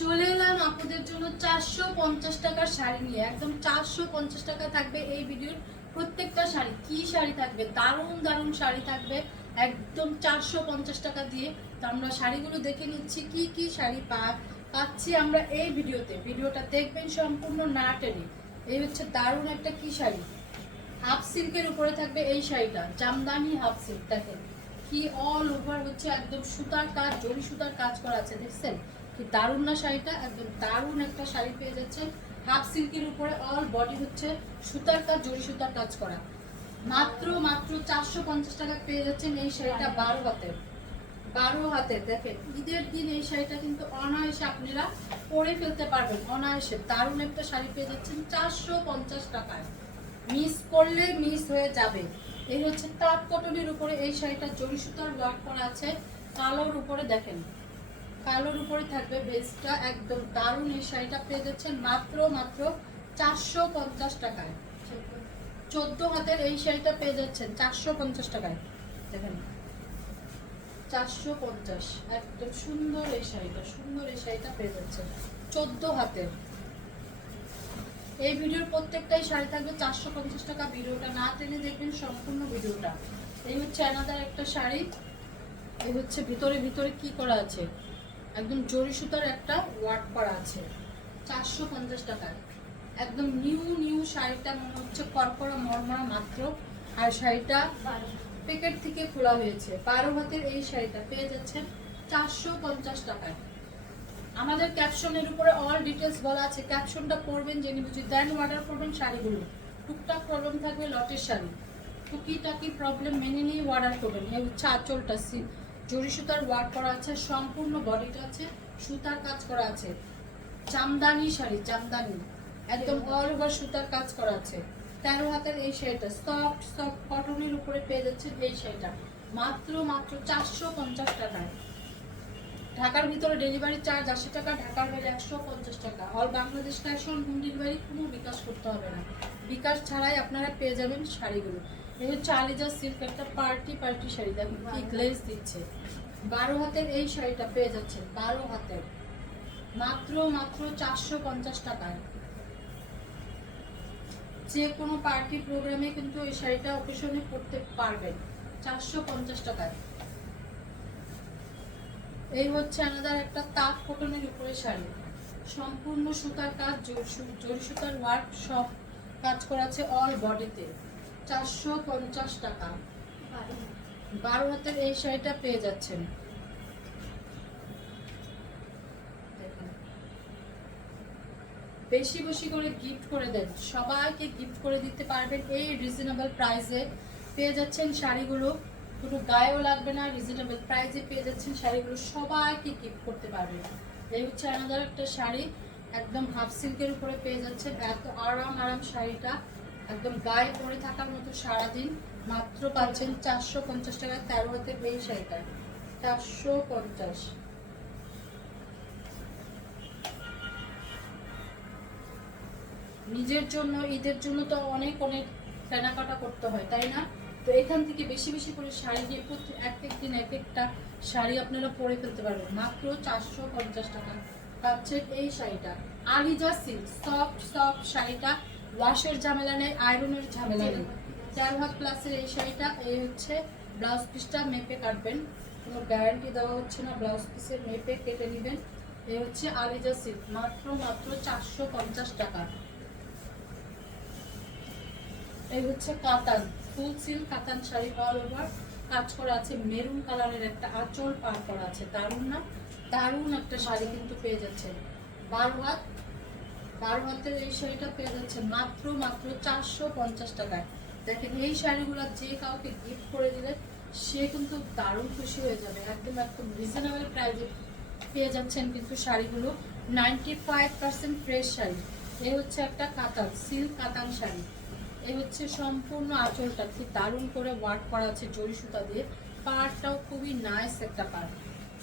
চলে এলাম আপনাদের জন্য 450 টাকার শাড়ি নিয়ে। একদম 450 টাকা থাকবে এই ভিডিওর প্রত্যেকটা শাড়ি। কি শাড়ি থাকবে? দারুণ দারুণ শাড়ি থাকবে একদম 450 টাকা দিয়ে। তো আমরা শাড়িগুলো দেখে নিচ্ছি কি কি শাড়ি পাচ্ছি আমরা এই ভিডিওতে। ভিডিওটা দেখবেন সম্পূর্ণ না টেনে। এই হচ্ছে দারুণ একটা কি শাড়ি, হাফ সিল্কের উপরে থাকবে এই শাড়িটা, জামদানি হাফ সিল্ক। দেখেন কি অল ওভার হচ্ছে একদম সুতার কাজ, জরি সুতার কাজ করা আছে, দেখছেন কি দারুণ না শাড়িটা? একদম দারুণ একটা শাড়ি পেয়ে যাচ্ছে হাফ সিল্কের উপরে, অল বডি হচ্ছে সুতার কাজ, জরি সুতার কাজ করা। মাত্র মাত্র 450 টাকা পেয়ে যাচ্ছেন এই শাড়িটা। 12 হাতের দেখেন, ঈদের দিন এই শাড়িটা কিন্তু অনায়াসে আপনারা পরে ফেলতে পারবেন অনায়াসে। দারুণ একটা শাড়ি পেয়ে যাচ্ছেন 450 টাকায়। মিস করলে মিস হয়ে যাবে। এই হচ্ছে তাঁত কটনের উপরে এই শাড়িটা, জরি সুতার ওয়ার্ক করা আছে কালোর উপরে। দেখেন কালোর উপরে থাকবে বেসটা, একদম দারুণ এই শাড়িটা পেয়ে যাচ্ছেন মাত্র মাত্র 450 টাকায়। 14 হাতের এই শাড়িটা পেয়ে যাচ্ছেন 450 টাকায়। দেখেন 450, একদম সুন্দর এই শাড়িটা, সুন্দর এই শাড়িটা পেয়ে যাচ্ছেন 14 হাতের। এই ভিডিওর প্রত্যেকটাই শাড়ি থাকবে 450 টাকা। ভিডিওটা না টেনে দেখবেন সম্পূর্ণ ভিডিওটা। এই হচ্ছে অ্যানাদার একটা শাড়ি। এই হচ্ছে ভিতরে ভিতরে কি করা আছে, একদম জরি সুতার একটা ওয়ার্ক করা আছে 450 টাকায়। একদম নিউ নিউ শাড়িটা, মনে হচ্ছে করকরা মরমরা মাত্র। আর শাড়িটা প্যাকেট থেকে খোলা হয়েছে। 12 হাতের এই শাড়িটা পেয়ে যাচ্ছেন 450 টাকায়। আমাদের ক্যাপশনের উপরে অল ডিটেলস বলা আছে, ক্যাপশনটা পড়বেন, জেনে বুঝে দেন অর্ডার করবেন শাড়িগুলো। টুকটাক প্রবলেম থাকবে লটের শাড়ি, টুকিটাকি প্রবলেম মেনে নিয়ে অর্ডার করবেন। এই হচ্ছে আঁচলটা, জরি সুতার ওয়ার্ক করা আছে, সম্পূর্ণ বডিটা আছে সুতার কাজ করা আছে। জামদানি শাড়ি, জামদানি একদম অল ওভার সুতার কাজ করা আছে। 13 হাতের এই শাড়িটা সফট সফট কটনের উপরে পেয়ে যাচ্ছেন এই শাড়িটা মাত্র মাত্র 450 টাকায়। ঢাকার ভিতরে ডেলিভারি চার্জ 80 টাকা, ঢাকার বাইরে 150 টাকা। All Bangladesh cash on home delivery, কোনো বিকাশ করতে হবে না। বিকাশ ছাড়াই আপনারা পেয়ে যাবেন শাড়িগুলো। এই হচ্ছে আলিজা সিল্ক, একটা পার্টি শাড়ি, দেখুন কি গ্লেজ দিচ্ছে। 12 হাতের এই শাড়িটা পেয়ে যাচ্ছেন 12 হাতের মাত্র মাত্র 450 টাকায়। যে কোনো পার্টি প্রোগ্রামে কিন্তু এই শাড়িটা অকেশনে পরতে পারবেন 450 টাকায়। এই হচ্ছে আমাদের একটা তাঁত কটনের উপরে শাড়ি, সম্পূর্ণ সুতার কাজ, জরি সুতার ওয়ার্ক সব কাজ করা আছে অল বডিতে, 450 টাকা। 12 হাতের এই শাড়িটা পেয়ে যাচ্ছেন। বেশি বেশি করে গিফট করে দেন, সবাইকে গিফট করে দিতে পারবেন এই রিজনেবল প্রাইসে পেয়ে যাচ্ছেন শাড়িগুলো। কোনো গায়েও লাগবে না, রিজনেবল প্রাইসে পেয়ে যাচ্ছেন শাড়িগুলো, সবাইকে গিফট করতে পারবেন। এই হচ্ছে আমাদের একটা শাড়ি, একদম হাফ সিল্কের উপরে পেয়ে যাচ্ছেন। এত আরাম শাড়িটা, একদম গায়ে পরে থাকার মতো সারাদিন। মাত্র পাচ্ছেন 450 টাকায় 13 হাতের এই শাড়িটা, 450। নিজের জন্য ঈদের জন্য তো অনেক অনেক কেনাকাটা করতে হয়, তাই না? তো এখান থেকে বেশি বেশি করে শাড়ি নিয়ে এক একদিন এক একটা শাড়ি আপনারা পরে ফেলতে পারবেন। মাত্র 450 টাকা পাচ্ছেন এই শাড়িটা। আলিজা সিল্ক সফট সফট শাড়িটা, ওয়াশের ঝামেলা নেই, আয়রনের ঝামেলা নেই। 4 হাত প্লাসের এই শাড়িটা। এই হচ্ছে ব্লাউজ পিসটা মেপে কাটবেন, কোনো গ্যারান্টি দেওয়া হচ্ছে না, ব্লাউজ পিসের মেপে কেটে নেবেন। এই হচ্ছে আলিজা সিল্ক, মাত্র মাত্র 450 টাকা। এই হচ্ছে কাতান, ফুল সিল্ক কাতান শাড়ি, অল ওভার কাজ করা আছে, মেরুন কালারের একটা আঁচল পার করা আছে। দারুণ না? দারুণ একটা শাড়ি কিন্তু পেয়ে যাচ্ছেন। 12 হাতের এই শাড়িটা পেয়ে যাচ্ছেন মাত্র মাত্র 450 টাকায়। দেখেন এই শাড়িগুলো যে কাউকে গিফট করে দিলে সে কিন্তু দারুণ খুশি হয়ে যাবে। একদম একদম রিজনেবল প্রাইসে পেয়ে যাচ্ছেন কিন্তু শাড়িগুলো, 95% ফ্রেশ শাড়ি। এই হচ্ছে একটা কাতান সিল্ক কাতান শাড়ি। এই হচ্ছে সম্পূর্ণ আঁচলটা কি দারুণ করে ওয়ার্ক করা আছে জরি সুতা দিয়ে। পাড়টাও খুবই নাইস একটা পাড়,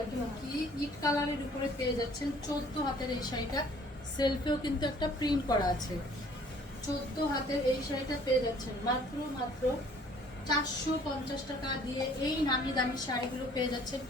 একদম কি ইট কালারের উপরে পেয়ে যাচ্ছেন। 14 হাতের এই শাড়িটা, সেলফেও কিন্তু একটা প্রিন্ট করা আছে। 14 হাতের এই শাড়িটা পেয়ে যাচ্ছেন মাত্র মাত্র 450 টাকা দিয়ে। এই নামি দামি শাড়িগুলো পেয়ে যাচ্ছেন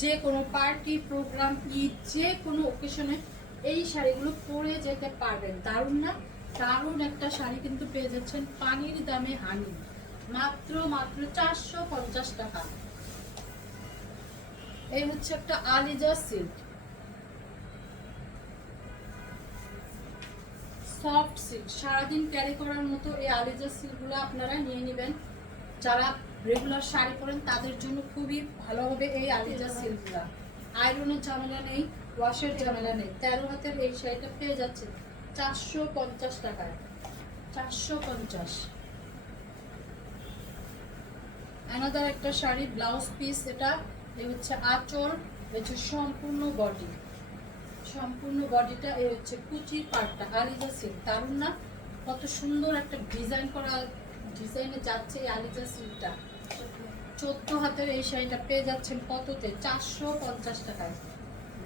যে কোনো পার্টি প্রোগ্রাম, ঈদ, যে কোনো ওকেশনে এই শাড়িগুলো পরে যেতে পারবেন। দারুণ না? দারুণ একটা শাড়ি কিন্তু পেয়ে যাচ্ছেন পানির দামে হানি, মাত্র মাত্র 450 টাকা। এই হচ্ছে একটা আলিজা সিল্ক, সফট সিল্ক, সারাদিন ক্যারি করার মতো এই আলিজা সিল্কগুলো আপনারা নিয়ে নেবেন। যারা রেগুলার শাড়ি পরেন তাদের জন্য খুবই ভালো হবে এই আলিজা সিল্কগুলা। আয়রনের ঝামেলা নেই, ওয়াশের ঝামেলা নেই। 13 হাতের এই শাড়িটা পেয়ে যাচ্ছেন 450 টাকায়, 450। অ্যানাদার একটা শাড়ি, ব্লাউজ পিস এটা। এই হচ্ছে আঁচল, হচ্ছে সম্পূর্ণ বডি, সম্পূর্ণ বডিটা। এই হচ্ছে কুচির পাটটা, আলিজা সিল্ক। দারুণ না? কত সুন্দর একটা ডিজাইন করা, ডিজাইনে যাচ্ছে এই আলিজা সিল্কটা। 14 হাতের এই শাড়িটা পেয়ে যাচ্ছেন কততে? 450 টাকায়।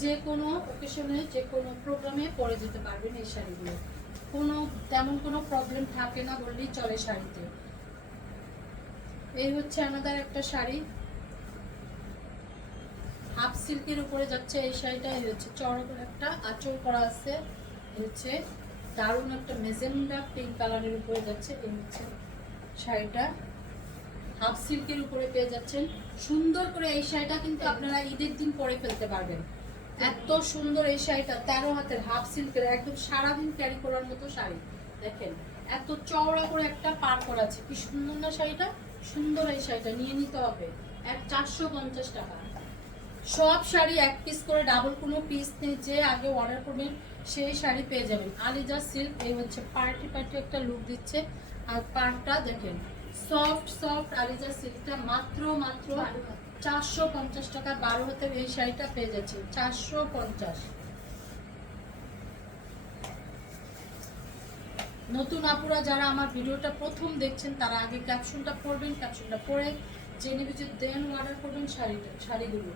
যে কোনো ওকেশনে, যে কোনো প্রোগ্রামে পরে যেতে পারবেন এই শাড়িগুলো। তেমন কোনো প্রবলেম থাকে না বললেই চলে শাড়িতে। এই হচ্ছে আমাদের একটা শাড়ি, হাফ সিল্কের উপরে যাচ্ছে এই শাড়িটা। এই হচ্ছে চড়কের একটা আঁচল করা আছে। এই হচ্ছে দারুণ একটা মেজেন্ডা পিঙ্ক কালারের উপরে যাচ্ছে। এই হচ্ছে শাড়িটা, হাফ সিল্কের উপরে পেয়ে যাচ্ছেন। সুন্দর করে এই শাড়িটা কিন্তু আপনারা ঈদের দিন পরে ফেলতে পারবেন। এত সুন্দর এই শাড়িটা, 13 হাতের হাফ সিল্কের, একদম সারাদিন ক্যারি করার মতো শাড়ি। দেখেন এত চওড়া করে একটা পার করা আছে, কি সুন্দর না শাড়িটা? সুন্দর এই শাড়িটা নিয়ে নিতে হবে। 450 টাকা। সব শাড়ি এক পিস করে, ডাবল কোনো পিস নেই। যে আগে অর্ডার করবেন সেই শাড়ি পেয়ে যাবেন। আলিজা সিল্ক। এই হচ্ছে পার্টি পার্টি একটা লুক দিচ্ছে। আর পাড়টা দেখেন, সফট সফট আলিজা সিল্কটা, মাত্র মাত্র 450 টাকা। 12 হাতের এই শাড়িটা পেয়ে যাচ্ছে 450। নতুন আপুরা যারা আমার ভিডিওটা প্রথম দেখছেন তারা আগে ক্যাপশনটা পড়বেন, ক্যাপশনটা পড়ে জেনে বুঝে দেন অর্ডার করবেন শাড়িগুলো।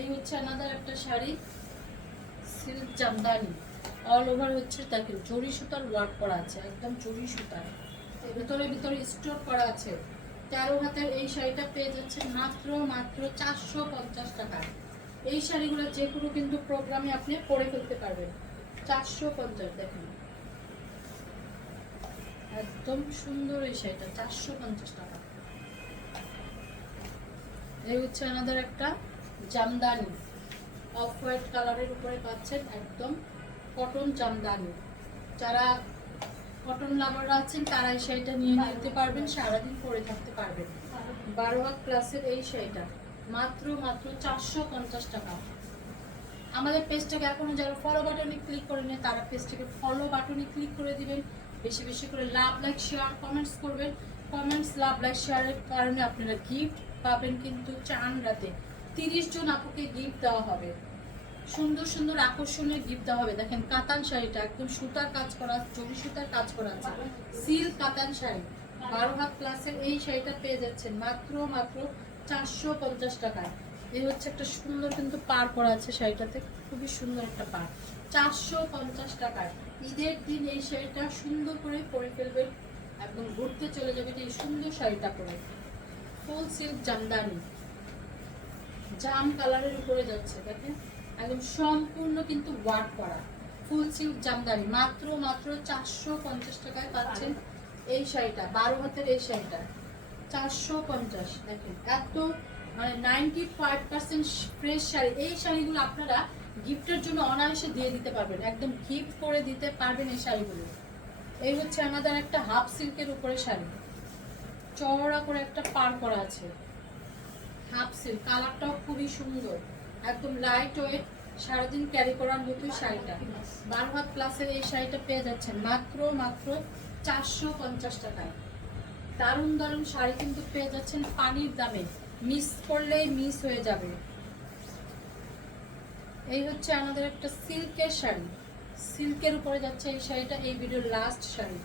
এই হচ্ছে আনাদার একটা sari, silk Jamdani, all over হচ্ছে দেখেন জরি সুতার ওয়ার্ক করা আছে, একদম জরি সুতার। ভিতরে ভিতরে স্টোর করা আছে। 13 হাতের এই শাড়িটা পেয়ে যাচ্ছে মাত্র মাত্র 450 টাকা। এই শাড়িগুলো যে কোনো কিন্তু প্রোগ্রামে আপনি পরে ফেলতে পারবেন। 450 দেখেন, একদম সুন্দর এই শাড়িটা, 450 টাকা। এই হচ্ছে আমাদের একটা জামদানি, অফ হোয়াইট কালারের উপরে পাচ্ছেন, একদম কটন জামদানি। যারা কটন লাভাররা আছেন তারা এই শাড়িটা নিয়ে নিতে পারবেন, সারাদিন পরে থাকতে পারবেন। 12 হাত প্লাসের এই শাড়িটা মাত্র মাত্র 450 টাকা। আমাদের পেজটাকে এখনো যারা ফলো বাটনে ক্লিক করে নেয় তারা পেজটাকে ফলো বাটনে ক্লিক করে দিবেন। বেশি বেশি করে লাভ, লাইক, শেয়ার, কমেন্টস করবেন। কমেন্টস, লাভ, লাইক, শেয়ারের কারণে আপনারা গিফট পাবেন কিন্তু চান রাতে। 30 জন আপুকে গিফট দেওয়া হবে, সুন্দর সুন্দর আকর্ষণীয় গিফট দেওয়া হবে। দেখেন কাতান শাড়িটা, একদম সুতার কাজ করা, জরি সুতার কাজ করা আছে, সিল্ক কাতান শাড়ি। 12 হাত প্লাসের এই শাড়িটা পেয়ে যাচ্ছেন মাত্র মাত্র 450 টাকায়। এই হচ্ছে একটা সুন্দর কিন্তু পার করা আছে শাড়িটাতে, খুবই সুন্দর একটা পার, 450 টাকায়। ঈদের দিন এই শাড়িটা সুন্দর করে পরে ফেলবেন, একদম ঘুরতে চলে যাবেন এই সুন্দর শাড়িটা পরে। ফুল সিল্ক জামদানি, জাম কালারের উপরে যাচ্ছে, দেখেন একদম সম্পূর্ণ কিন্তু ওয়ার্ক করা ফুল সিল্ক জামদানি। মাত্র মাত্র 450 টাকায় পাচ্ছেন এই শাড়িটা। 12 হাতের এই শাড়িটা 450। দেখেন এত মানে 95% ফ্রেশ শাড়ি। এই শাড়িগুলো আপনারা গিফটের জন্য অনায়াসে দিয়ে দিতে পারবেন, একদম গিফট করে দিতে পারবেন এই শাড়িগুলো। এই হচ্ছে আমাদের একটা হাফ সিল্কের উপরে শাড়ি, চওড়া করে একটা পার করা আছে, হাফ সিল্ক, কালারটাও খুবই সুন্দর, একদম লাইট ওয়েট, সারাদিন ক্যারি করার মতোই শাড়িটা। 12 হাত প্লাসের এই শাড়িটা পেয়ে যাচ্ছেন মাত্র মাত্র 450 টাকায়। দারুণ দারুণ শাড়ি কিন্তু পেয়ে যাচ্ছেন পানির দামে, মিস করলেই মিস হয়ে যাবে। এই হচ্ছে আমাদের একটা সিল্কের শাড়ি, সিল্কের উপরে যাচ্ছে এই শাড়িটা, এই ভিডিওর লাস্ট শাড়ি,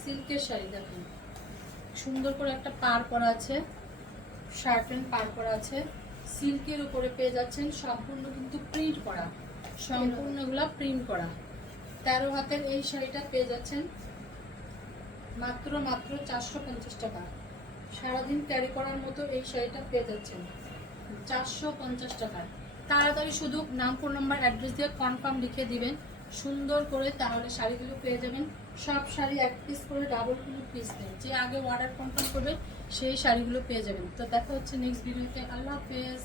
সিল্কের শাড়ি। দেখুন সুন্দর করে একটা পার করা আছে, শার্ট এন্ড পার করা আছে, সিল্কের উপরে পেয়ে যাচ্ছেন, সম্পূর্ণ কিন্তু প্রিন্ট করা, সম্পূর্ণ এগুলা প্রিন্ট করা। 13 হাতের এই শাড়িটা পেয়ে যাচ্ছেন মাত্র মাত্র 450 টাকা। সারাদিন ক্যারি করার মতো এই শাড়িটা পেয়ে যাচ্ছেন 450 টাকায়। তাড়াতাড়ি শুধু নাম, ফোন নাম্বার, অ্যাড্রেস দিয়ে কনফার্ম লিখে দিবেন সুন্দর করে, তাহলে শাড়িগুলো পেয়ে যাবেন। সব শাড়ি এক পিস করে, ডাবল কোনো পিস নেই। যে আগে অর্ডার কনফার্ম করবে সেই শাড়িগুলো পেয়ে যাবেন। তো দেখা হচ্ছে নেক্সট ভিডিওতে। আল্লাহ হাফেজ।